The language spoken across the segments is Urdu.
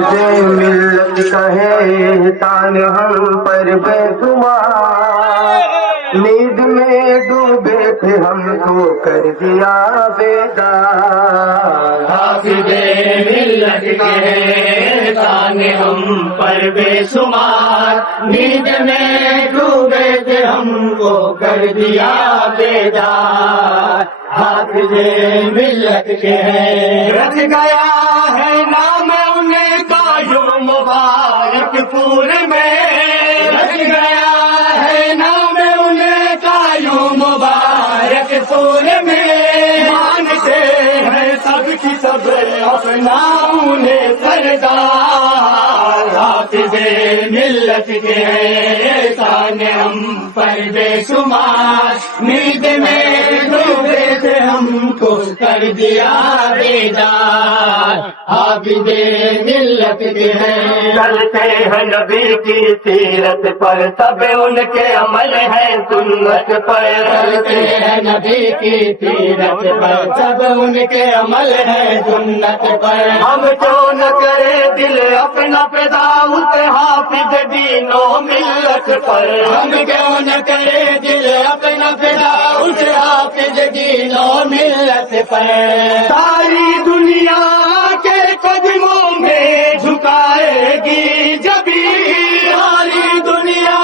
حافظ ملت کا ہے احسان ہم پر بے شمار، نیند میں ڈوبے تھے ہم کو کر دیا بیدار، حافظ ملت کا ہے احسان ہم پر بے شمار، نیند میں ڈوبے تھے ہم کو کر دیا بیدار، حافظ ملت کے ہیں رچ گیا ہے نام ان کا یوں مبارک پور میں، رچ گیا ہے نام ان کا یوں مبارک پور میں، مانتے ہیں سب کی سب اپنا انہیں سردار، حافظ ملت کے احسان ہم پر بے شمار، نیند میں ڈوبے تھے ہم کو کر دیا بیدار، حافظ ملت کے ہیں چلتے ہیں نبی کی سیرت پر سب ان کے عمل ہے سنت پر، چلتے ہیں نبی کی سیرت پر سب ان کے عمل ہے سنت پر، ہم کیوں نہ کرے دل اپنا پیدا اس حافظ دین و ملت پر، ہم کیوں نہ کرے دل اپنا فدا اس حافظ دین و ملت پر، ساری دنیا کے قدموں میں جھکائے گی جبھی، ساری دنیا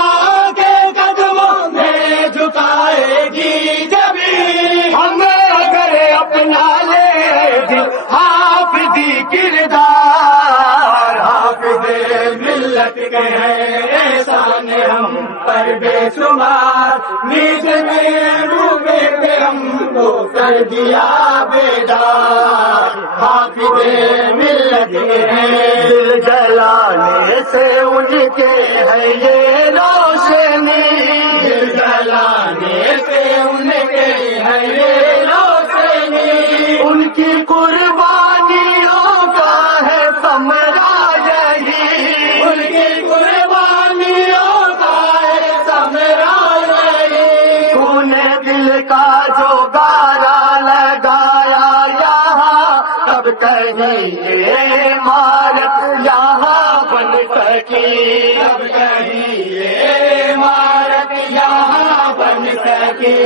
کے قدموں میں جھکائے گی جبھی، ہمیں اگر اپنا لے دل حافظی کردار، حافظ ملت کے ہیں احسان ہم پر بے شمار، نیند میں ڈوبے تھے ہم کو کر دیا بیدار، حافظ ملت کے ہیں دل جلانے سے ان کے ہے یہ روشنی، دل جلانے سے ان کے ہے یہ روشنی، ان کی قربانیوں کا ہے ثمرہ یہی، ان کی قربانیوں کا ہے ثمرہ یہی، خون دل کا جو گارا لگایا یہاں، تب کہیں یہ عمارت یہاں بن سکی، تب کہیں یہ عمارت یہاں بن سکی،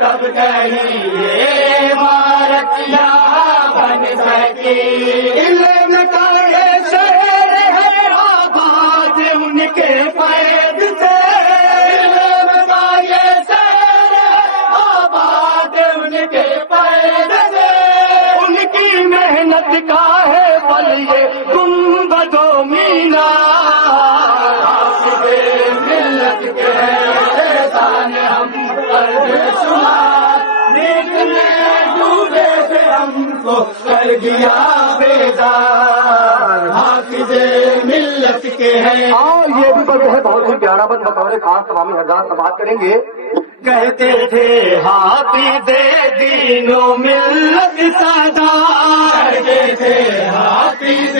تب کہیں یہ عمارت یہاں بن سکی، علم کا یہ شہر ہے آباد ان کے فیض سے، علم کا یہ شہر ہے آباد ان کے فیض سے، ان کی محنت کا ہے پل یہ گنبد و مینار، حافظ ملت کے احسان ہم پر بے شمار، نیند میں ڈوبے تھے ہم کو کر دیا بیدار، حافظ ملت کے ہیں اور یہ بھی بند ہے بہت ہی پیارا بند بطور خاص تمامی حضرات سماعت کریں گے، کہتے تھے حافظ دین و ملت سردار، کہتے تھے حافظ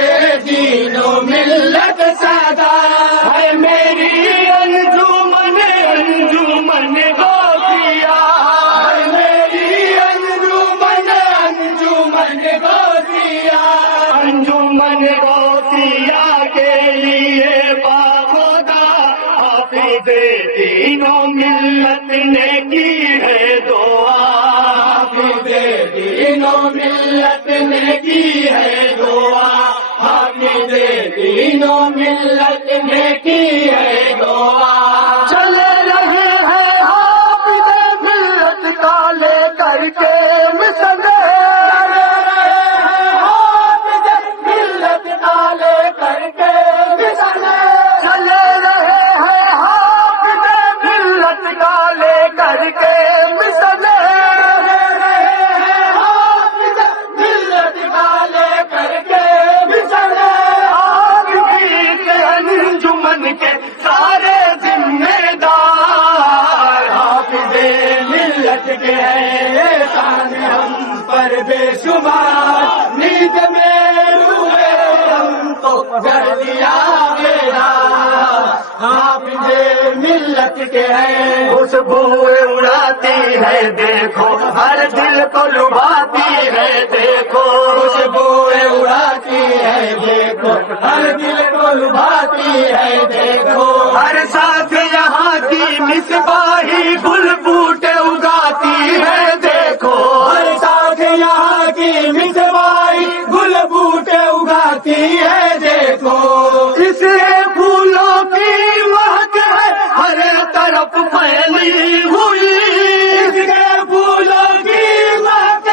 دین و ملت سردار، ہے میری انجمن انجمن غوثیہ، میری انجمن انجمن غوثیہ، انجمن غوثیہ کے لیے باخدا حافظ دین و ملت نے کی ہے دعا، حافظ دین و ملت نے کی ہے دعا، حافظ دین و ملت نے کی ہے دعا، چلے رہے ہیں حافظ ملت کا لے کر کے مشن، حافظ ملت کا لے کر کے مشن، چلے رہے ہیں حافظ ملت کا لے کر کے مشن، حافظ ملت کا لے کر کے مشن، آج بھی کے انجمن کے سارے ذمہ دار، حافظ ملت کے احسان ہم پر بے شمار، نیند میں ڈوبے ہم کو کر دیا بیدار، حافظ ملت ملت کے ہیں خوشبوئیں اڑاتی ہے دیکھو ہر دل کو لبھاتی ہے دیکھو خوشبوئیں اڑاتی ہے دیکھو ہر دل کو لبھاتی ہے دیکھو ہر ساتھ یہاں کی مصباحی گل بوٹے اگاتی ہے دیکھو ہر ساتھ یہاں کی مصباحی گل بوٹے اگاتی ہے دیکھو اس پھولوں کی مہک ہے ہر طرف پھیلی ہوئی اس کے پھولوں کی مہک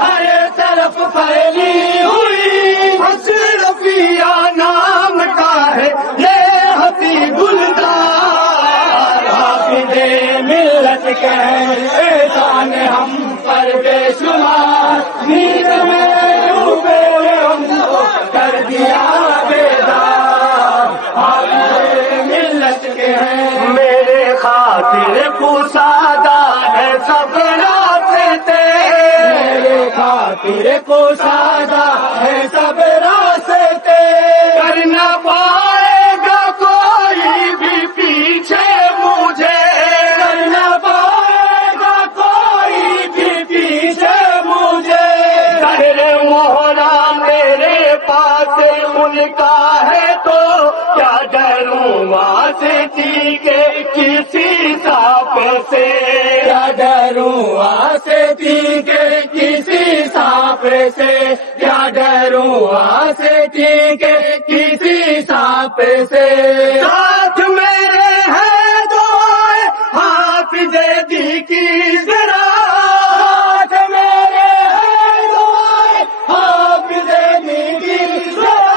ہر طرف پھیلی ہوئی اشرفیہ نام کا ہے یہ حتی گلدار حافظ ملت کے احسان ہم پر بے شمار نیند میں ڈوبے ہم کو کر دیا بیدار حافظ ملت کے ہیں میرے خاطر پوسادہ ہے سب راستے میرے خاطر کو سادہ ہے سب راستے کر نہ پائے گا کوئی بھی پیچھے مجھے کرنا پائے گا کوئی بھی پیچھے مجھے شہر موہرا میرے پاس ان کا ہے تو کیا ڈروں واسطی کے کسی سانپ سے کیا ڈروں واسطی کے کسی سانپ سے کیا ڈروں واسطی کے کسی سانپ سے ساتھ میرے ہے دعائیں حافظ دی کی ذرا ساتھ میرے ہے دعائیں حافظ دی کی ذرا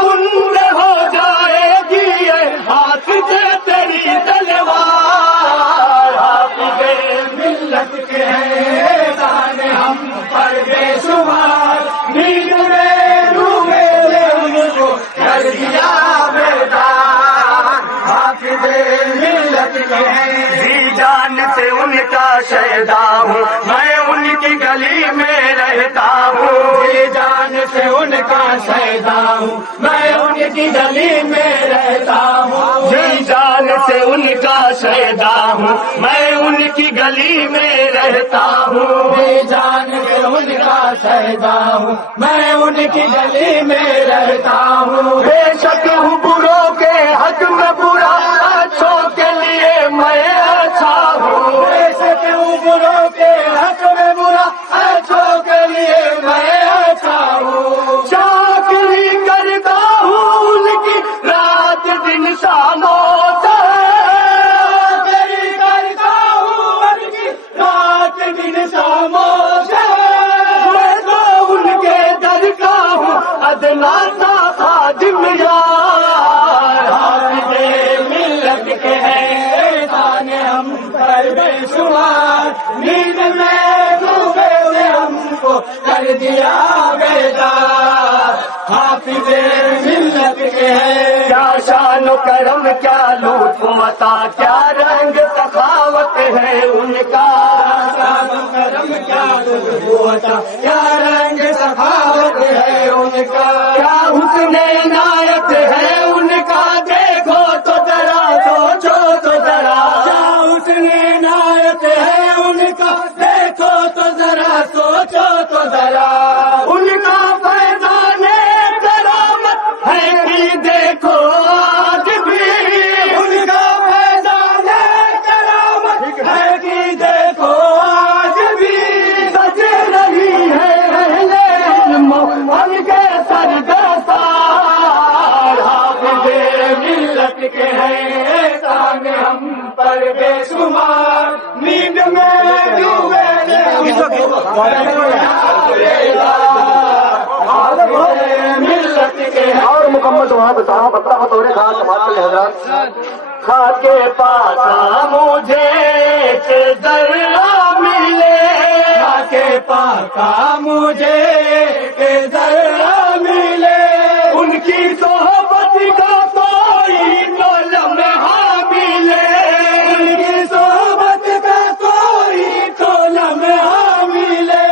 کند ہو جائے گی اے حافظ تیری تلوار حافظ ملت کے ہیں دان ہم پر بے شمار نیند میں ڈوبے ان کو کر دیا بیدار حافظ ملت کے ہیں جی جان سے ان کا شہدا ہوں میں ان کی گلی میں رہتا ہوں جی جان سے ان کا شہدا ہوں میں ان کی گلی میں رہتا ہوں جی جان سے ان کا شہدا ہوں میں ان کی گلی میں رہتا ہوں جی جان سے ان کا شہدا ہوں میں ان کی گلی میں رہتا ہوں بے شک ہوں بروں کے حق میں برا اچھوں کے لیے میں اچھا ہوں بے شک ہوں بروں کے حق میں برا اچھوں کے لیے میں اچھا ہوں چاکری کرتا ہوں ان کی رات دن شاموں سے تیری کرتا ہوں ان کی رات دن شاموں سے میں تو ان کے در کا ہوں ادنا سا خادم یار حافظ ملت کے ہیں دان ہم پر بے شمار نیند میں ڈوبے ہوئے ہم کو کر دیا بیدار حافظ ملت کے ہیں کیا شان و کرم کیا لطف متا کیا رنگ سخاوت ہے ان کا شان و کرم کیا لطف ہوتا کیا رنگ سخاوت ہے ان کا کیا حسن عنایت ہے ان کا دیکھو تو ذرا سوچو تو ذرا کیا اس نے عنایت ہے ان کا دیکھو تو ذرا سوچو تو ذرا ان کا فیضان کرامت ہے کہ دیکھو آج بھی ان کا فیضان کرامت ہے کہ دیکھو آج بھی سج رہی ہے اہل علم ان کے سرگسار حافظ ملت کے ہیں احسان ہم پر بے شمار نیند میں ڈوبے ملت کے ہیں اور مکمل وہاں بتاؤ بطرہ بطور خاص سماعت کے حضرات خاک کے پاس مجھے کہ ذرہ ملے کے پاکا مجھے کہ ذرہ ملے ان کی صحبت کا کوئی تو لمحہ ملے ان کی صحبت کا کوئی تو لمحہ ملے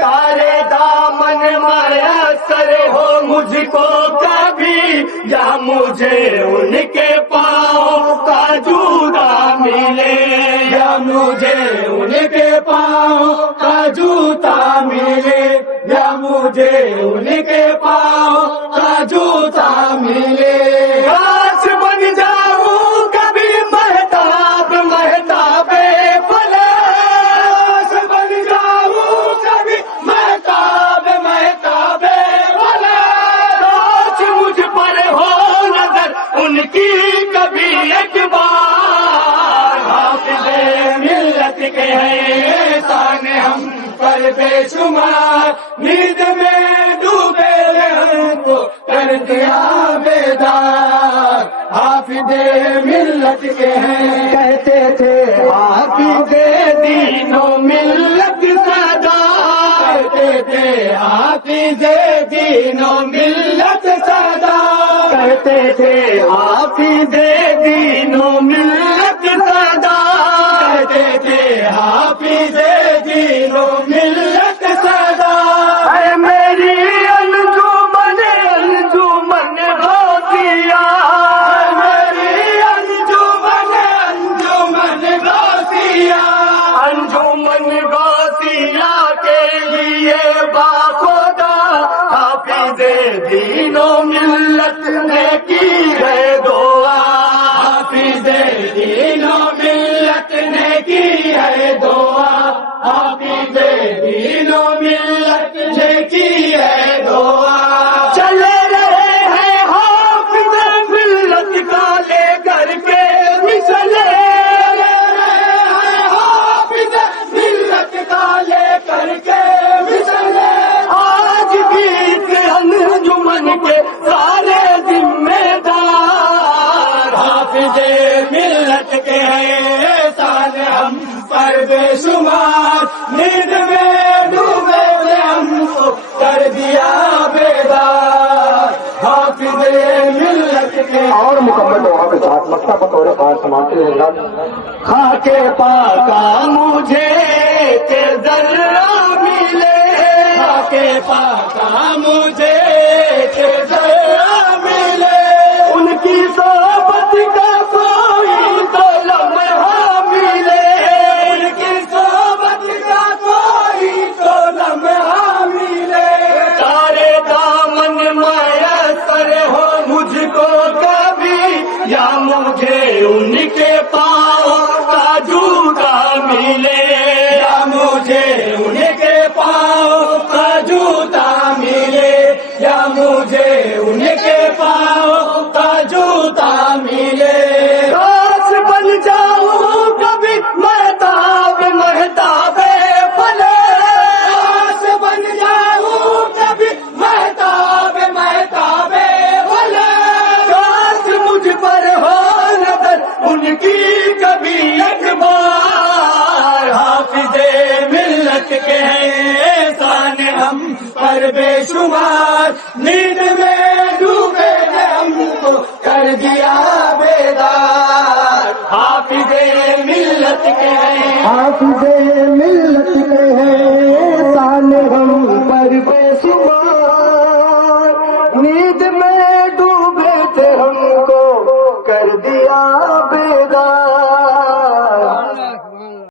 تارے دامن میسر ہو مجھ کو کبھی یا مجھے ان کے پاؤں کا جودا ملے پاؤں کا جوتا ملے یا مجھے ان کے پاؤں کا جوتا ملے گاچھ بن جاؤں کبھی مہتاب مہتاب پلاش بن جاؤں کبھی مہتاب مہتاب پلاش مجھ پر ہو نظر ان کی کبھی ایک بار حافظ ملت کے ہیں احسان ہم پر بے شمار نیند میں ڈوبے ہم کو کر دیا بیدار حافظ ملت کے ہیں کہتے تھے حافظ دین و ملت سردار کہتے تھے حافظ دین و ملت سردار کہتے تھے حافظ دین و ملت سردار کہتے تھے حافظ دین و ملت سردار اے میری انجمن انجمن غوثیہ میری انجمن انجمن غوثیہ انجمن غوثیہ کے لیے باخدا حافظ دین و ملت نے کی ہے دعا حافظ دین و ملت نے کی ہے دعا حافظ دین و ملت نے کی ہے دعا چلے رہے ہیں حافظ ملت کا لے کر کے مسلے حافظ ملت کا لے کر کے مسلے آج بھی اس انجمن کے سارے ذمہ دار حافظ ملت کے ہیں احسان ہم پر بے شمار نیند میں ڈوبے ہوئے ہم کو کر دیا بیدار حافظ ملت کے اور مکمل دعا کے ساتھ مکتب بطور خاص سماعتی حضرات خاک پاکا مجھے کہ ذرہ ملے خاک پاکا مجھے کہ ذرہ ملے ان کی صحبت کا کوئی تو لمحہ ملے ان کی صحبت کا کوئی تو لمحہ ملے سارے دامن میسر ہو مجھ کو کبھی یا مجھے ان کے پاؤں کا جوتا ملے یا مجھے ان کے پاؤں کا جوتا ملے یا مجھے ان کے پاؤں کا جوتا ملے کاش بن جاؤں کبھی مہتاب مہتاب پلے کاش بن جاؤں کبھی مہتاب مہتاب بھلے کاش مجھ پر ہو نظر ان کی کبھی ایک بار حافظ ملت کے ہیں احسان ہم پر بے شمار نیند میں ڈوبے ہم کو کر دیا بیدار حافظ ملت کے ہیں حافظ ملت کے ہیں سال ہم